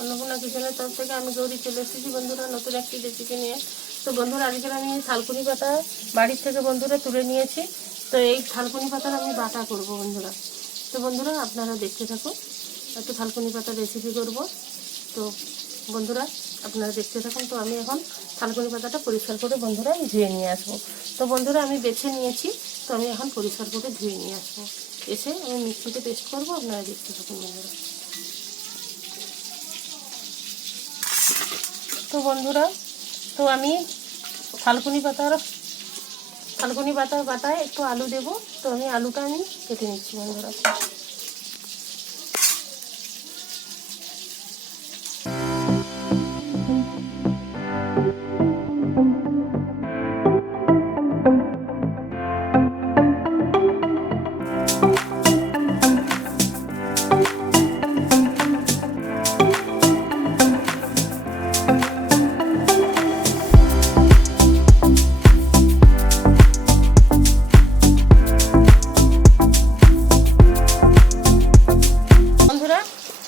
অন্নপূর্ণা কিচেনের তরফ থেকে আমি গৌরী চলে এসেছি বন্ধুরা, নতুন একটি রেসিপি নিয়ে। তো বন্ধুরা, আজকে আমি থালকুনি পাতা বাড়ির থেকে বন্ধুরা তুলে নিয়েছি। তো এই থালকুনি পাতার আমি বাটা করব বন্ধুরা। তো বন্ধুরা, আপনারা দেখতে থাকুন। একটু থালকুনি পাতার রেসিপি করব। তো বন্ধুরা, আপনারা দেখতে থাকুন। তো আমি এখন থালকুনি পাতাটা পরিষ্কার করে বন্ধুরা ধুয়ে নিয়ে আসব। তো বন্ধুরা, আমি বেছে নিয়েছি। তো আমি এখন পরিষ্কার করে ধুয়ে নিয়ে আসব। এসে আমি মিক্সিতে পেস্ট করব। আপনারা দেখতে থাকুন বন্ধুরা। তো বন্ধুরা, তো আমি থালকুনি পাতার থালকুনি পাতার পাতায় একটু আলু দেব। তো আমি আলুটা আমি কেটে নিচ্ছি বন্ধুরা বন্ধুরা।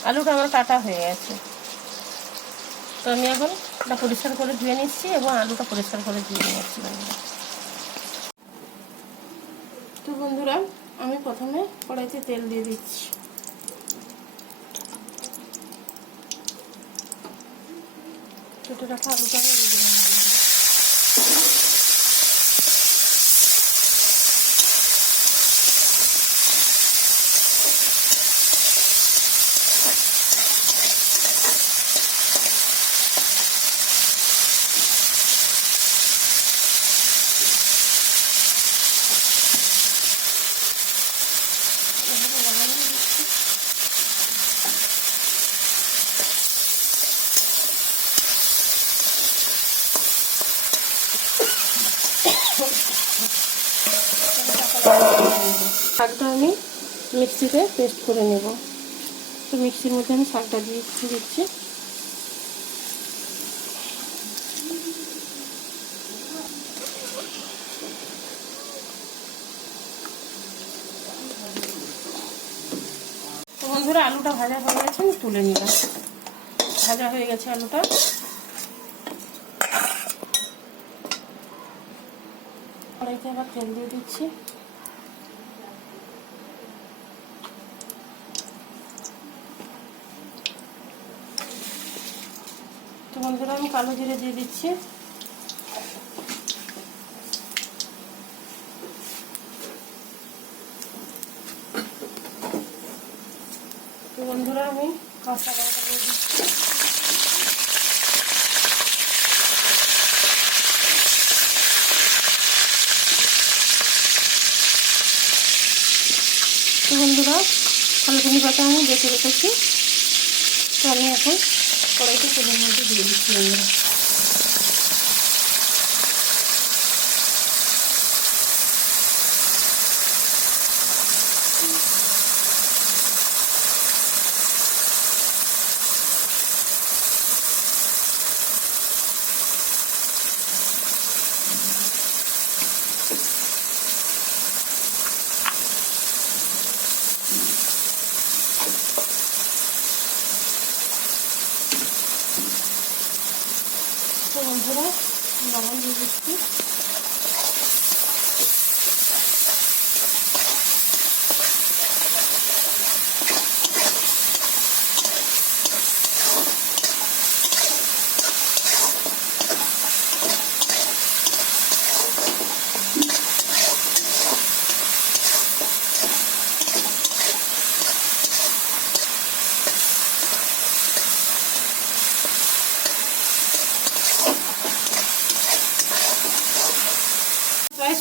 আলুটা আমার কাটা হয়ে গেছে। তো আমি এখন এটা পরিষ্কার করে ধুয়ে নিচ্ছি এবং আলুটা পরিষ্কার করে ধুয়ে নিচ্ছি তো বন্ধুরা, আমি প্রথমে কড়াইতে তেল দিয়ে দিচ্ছি। কেটে রাখা আলুটা আমি দিয়ে দিলাম বন্ধুরা। শাকটা আমি মিক্সিতে পেস্ট করে নেব। তো মিক্সির মধ্যে আমি শাকটা দিয়ে দিচ্ছি। বন্ধুরা, আলুটা ভাজা হয়ে গেছে, আমি তুলে নিলাম। ভাজা হয়ে গেছে আলুটা। কড়াইতে আবার তেল দিয়ে দিচ্ছি তো বন্ধুরা আমি কালো জিরে দিয়ে দিচ্ছি। বন্ধুরা, আমি কাঁচা লঙ্কা দিয়ে দিচ্ছি। বন্ধুরা থালকুনি পাতা আমি বেঁচে রেখেছি। তো আমি এখন কড়াইতে তেলের মধ্যে দিয়ে দিচ্ছি বন্ধুরা তো বন্ধুরা লবণ দিয়ে দিচ্ছি।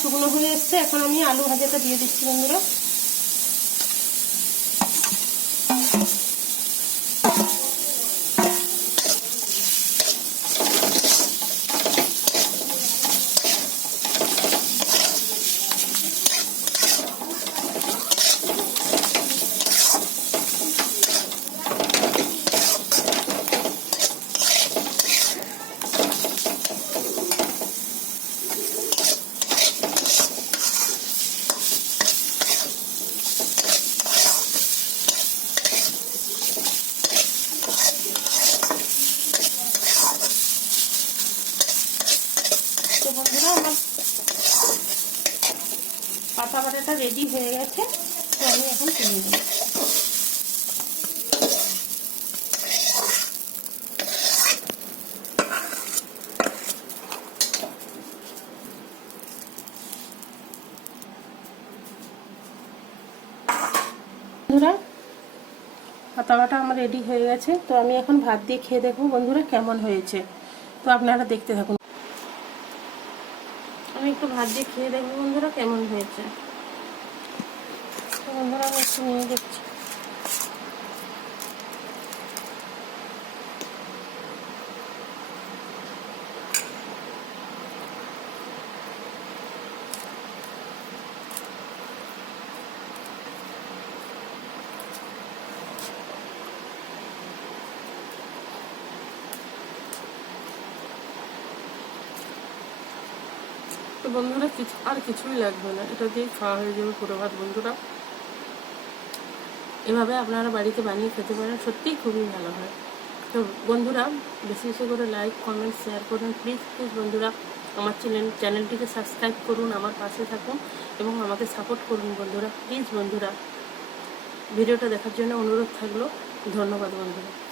শুকনো হয়ে এসছে। এখন আমি আলু ভাজাটা দিয়ে দিচ্ছি বন্ধুরা। তো বন্ধুরা আমার পাতা বাটাটা রেডি হয়ে গেছে, তো আমি এখন তুলে নিই বন্ধুরা পাতাবাটা আমার রেডি হয়ে গেছে, তো আমি এখন ভাত দিয়ে খেয়ে দেখব বন্ধুরা কেমন হয়েছে। তো আপনারা দেখতে থাকুন। একটু ভাত দিয়ে খেয়ে দেখব বন্ধুরা কেমন হয়েছে। বন্ধুরা আমি একটু নিয়ে দেখছি। তো বন্ধুরা আর কিছুই লাগবে না। এটা দিয়ে খাওয়া হয়ে যাবে পুরো ভাত, বন্ধুরা। এভাবে আপনারা বাড়িতে বানিয়ে খেতে পারেন। সত্যিই খুবই ভালো হয়। তো বন্ধুরা, বেশি বেশি করে লাইক কমেন্ট শেয়ার করুন। প্লিজ প্লিজ বন্ধুরা, আমার চ্যানেল চ্যানেলটিকে সাবস্ক্রাইব করুন, আমার পাশে থাকুন এবং আমাকে সাপোর্ট করুন, বন্ধুরা। প্লিজ বন্ধুরা, ভিডিওটা দেখার জন্য অনুরোধ থাকল। ধন্যবাদ, বন্ধুরা।